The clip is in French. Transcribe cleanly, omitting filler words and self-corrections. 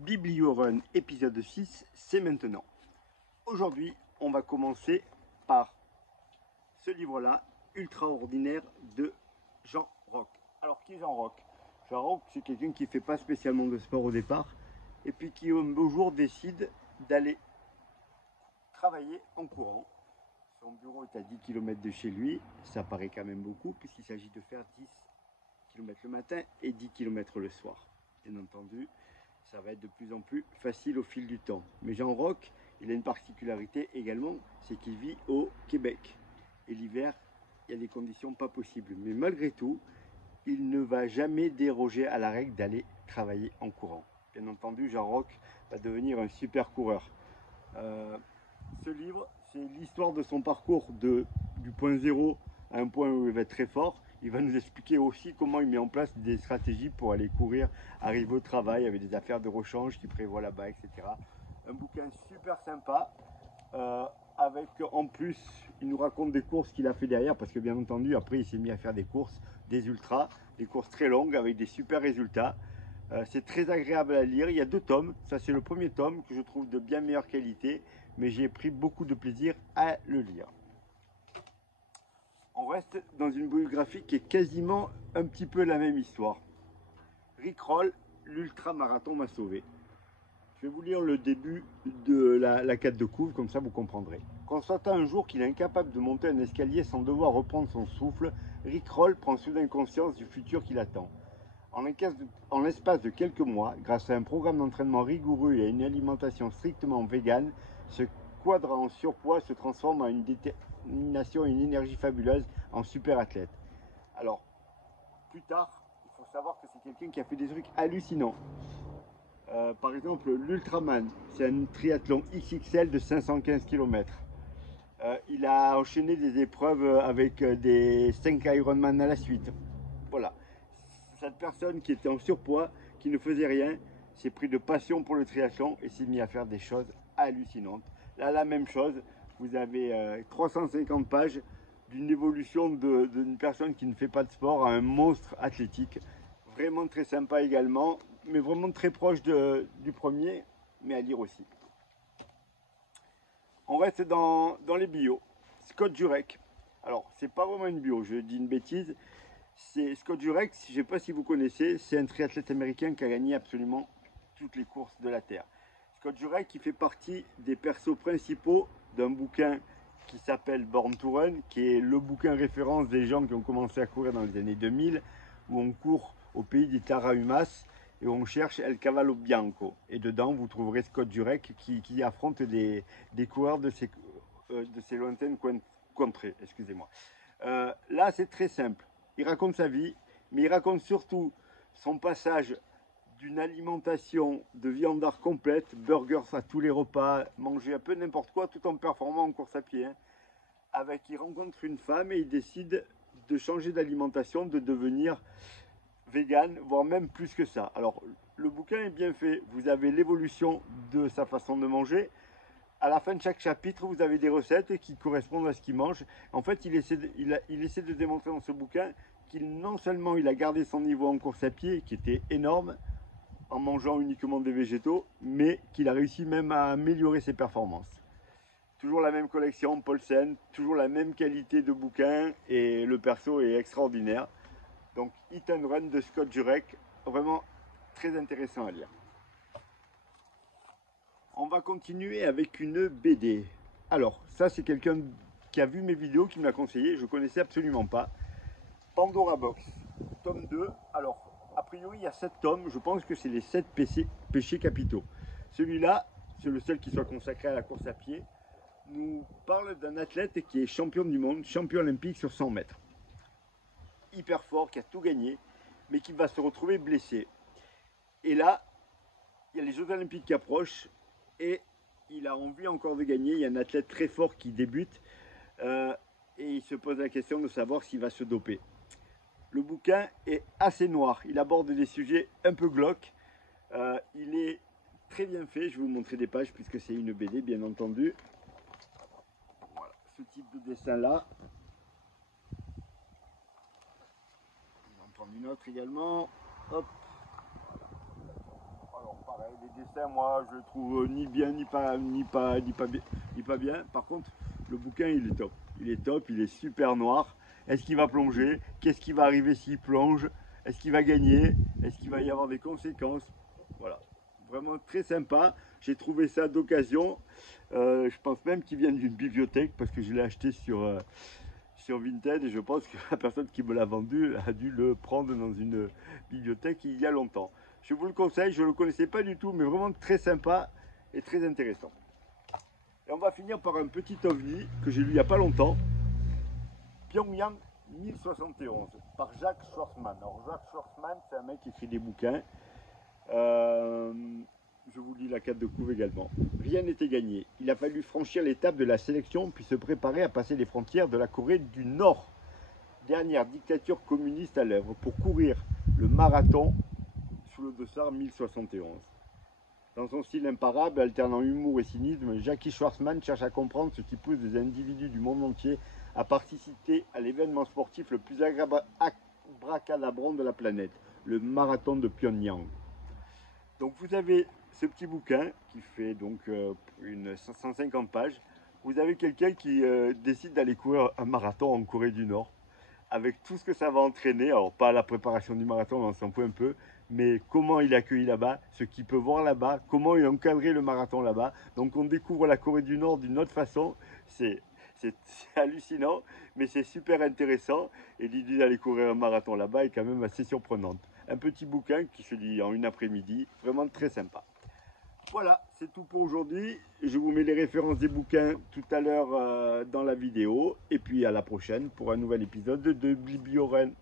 Bibliorun épisode 6, c'est maintenant. Aujourd'hui, on va commencer par ce livre-là, Ultraordinaire de Jean Rock. Alors, qui est Jean Rock? Jean Rock, c'est quelqu'un qui ne fait pas spécialement de sport au départ, et puis qui un beau jour décide d'aller travailler en courant. Son bureau est à 10 km de chez lui, ça paraît quand même beaucoup, puisqu'il s'agit de faire 10 km le matin et 10 km le soir. Bien entendu, ça va être de plus en plus facile au fil du temps. Mais Jean Rock, il a une particularité également, c'est qu'il vit au Québec. Et l'hiver, il y a des conditions pas possibles. Mais malgré tout, il ne va jamais déroger à la règle d'aller travailler en courant. Bien entendu, Jean Rock va devenir un super coureur. Ce livre, c'est l'histoire de son parcours du point zéro à un point où il va être très fort. Il va nous expliquer aussi comment il met en place des stratégies pour aller courir, arriver au travail avec des affaires de rechange qu'il prévoit là-bas, etc. Un bouquin super sympa, avec en plus, il nous raconte des courses qu'il a fait derrière, parce que bien entendu, après, il s'est mis à faire des courses, des ultras, des courses très longues avec des super résultats. C'est très agréable à lire. Il y a 2 tomes. Ça, c'est le premier tome que je trouve de bien meilleure qualité, mais j'ai pris beaucoup de plaisir à le lire. On reste dans une biographie qui est quasiment un petit peu la même histoire. Rickroll, l'ultra-marathon m'a sauvé. Je vais vous lire le début de la quête de couve, comme ça vous comprendrez. Constatant un jour qu'il est incapable de monter un escalier sans devoir reprendre son souffle, Rickroll prend soudain conscience du futur qui l'attend. En l'espace de quelques mois, grâce à un programme d'entraînement rigoureux et à une alimentation strictement végane, ce quadra en surpoids se transforme en une détermination et une énergie fabuleuse en super athlète. Alors, plus tard, il faut savoir que c'est quelqu'un qui a fait des trucs hallucinants. Par exemple, l'Ultraman, c'est un triathlon XXL de 515 km. Il a enchaîné des épreuves avec des 5 Ironman à la suite. Voilà. Cette personne qui était en surpoids, qui ne faisait rien, s'est pris de passion pour le triathlon et s'est mis à faire des choses hallucinantes. Là, la même chose, vous avez 350 pages d'une évolution d'une personne qui ne fait pas de sport à un monstre athlétique. Vraiment très sympa également, mais vraiment très proche du premier, mais à lire aussi. On reste dans les bios. Scott Jurek. Alors, c'est pas vraiment une bio, je dis une bêtise. C'est Scott Jurek, je ne sais pas si vous connaissez, c'est un triathlète américain qui a gagné absolument toutes les courses de la Terre. Scott Jurek, qui fait partie des persos principaux d'un bouquin qui s'appelle Born to Run, qui est le bouquin référence des gens qui ont commencé à courir dans les années 2000, où on court au pays des Tarahumas et où on cherche El Cavallo Bianco. Et dedans, vous trouverez Scott Jurek qui affronte des coureurs de ces lointaines contrées. Excusez-moi. Là, c'est très simple. Il raconte sa vie, mais il raconte surtout son passage d'une alimentation de viandard complète, burgers à tous les repas, manger un peu n'importe quoi tout en performant en course à pied. Il rencontre une femme et il décide de changer d'alimentation, de devenir vegan, voire même plus que ça. Alors, le bouquin est bien fait. Vous avez l'évolution de sa façon de manger. À la fin de chaque chapitre, vous avez des recettes qui correspondent à ce qu'il mange. En fait, il essaie de démontrer dans ce bouquin qu'il non seulement il a gardé son niveau en course à pied, qui était énorme, en mangeant uniquement des végétaux, mais qu'il a réussi même à améliorer ses performances. Toujours la même collection, Paulsen, toujours la même qualité de bouquin, et le perso est extraordinaire. Donc, Hit and Run de Scott Jurek, vraiment très intéressant à lire. On va continuer avec une BD. Alors, ça c'est quelqu'un qui a vu mes vidéos, qui me l'a conseillé, je ne connaissais absolument pas. Pandora Box, tome 2. Alors, a priori, il y a 7 tomes, je pense que c'est les 7 péchés capitaux. Celui-là, c'est le seul qui soit consacré à la course à pied, nous parle d'un athlète qui est champion du monde, champion olympique sur 100 mètres. Hyper fort, qui a tout gagné, mais qui va se retrouver blessé. Et là, il y a les Jeux olympiques qui approchent, et il a envie encore de gagner. Il y a un athlète très fort qui débute et il se pose la question de savoir s'il va se doper. Le bouquin est assez noir, il aborde des sujets un peu glauques, il est très bien fait. Je vais vous montrer des pages puisque c'est une BD bien entendu. Voilà, ce type de dessin là. Je vais en prendre une autre également. Hop. Voilà. Alors pareil, les dessins, moi, je le trouve ni bien, ni pas bien. Par contre, le bouquin, il est top. Il est top, il est super noir. Est-ce qu'il va plonger? Qu'est-ce qui va arriver s'il plonge? Est-ce qu'il va gagner? Est-ce qu'il va y avoir des conséquences? Voilà, vraiment très sympa. J'ai trouvé ça d'occasion. Je pense même qu'il vient d'une bibliothèque parce que je l'ai acheté sur Vinted et je pense que la personne qui me l'a vendu a dû le prendre dans une bibliothèque il y a longtemps. Je vous le conseille, je ne le connaissais pas du tout, mais vraiment très sympa et très intéressant. Et on va finir par un petit ovni que j'ai lu il n'y a pas longtemps, Pyongyang 1071, par Jacques Schwarzman. Alors Jacques Schwarzman, c'est un mec qui écrit des bouquins. Je vous lis la carte de couve également. Rien n'était gagné. Il a fallu franchir l'étape de la sélection puis se préparer à passer les frontières de la Corée du Nord, dernière dictature communiste à l'œuvre, pour courir le marathon sous le dossard 1071. Dans son style imparable, alternant humour et cynisme, Jackie Schwarzman cherche à comprendre ce qui pousse des individus du monde entier à participer à l'événement sportif le plus abracadabrant de la planète, le marathon de Pyongyang. Donc vous avez ce petit bouquin qui fait donc une 150 pages. Vous avez quelqu'un qui décide d'aller courir un marathon en Corée du Nord avec tout ce que ça va entraîner. Alors pas la préparation du marathon, on s'en fout un peu, mais comment il est accueilli là-bas, ce qu'il peut voir là-bas, comment il a encadré le marathon là-bas. Donc on découvre la Corée du Nord d'une autre façon. C'est hallucinant, mais c'est super intéressant. Et l'idée d'aller courir un marathon là-bas est quand même assez surprenante. Un petit bouquin qui se lit en une après-midi, vraiment très sympa. Voilà, c'est tout pour aujourd'hui. Je vous mets les références des bouquins tout à l'heure dans la vidéo. Et puis à la prochaine pour un nouvel épisode de Biblioren.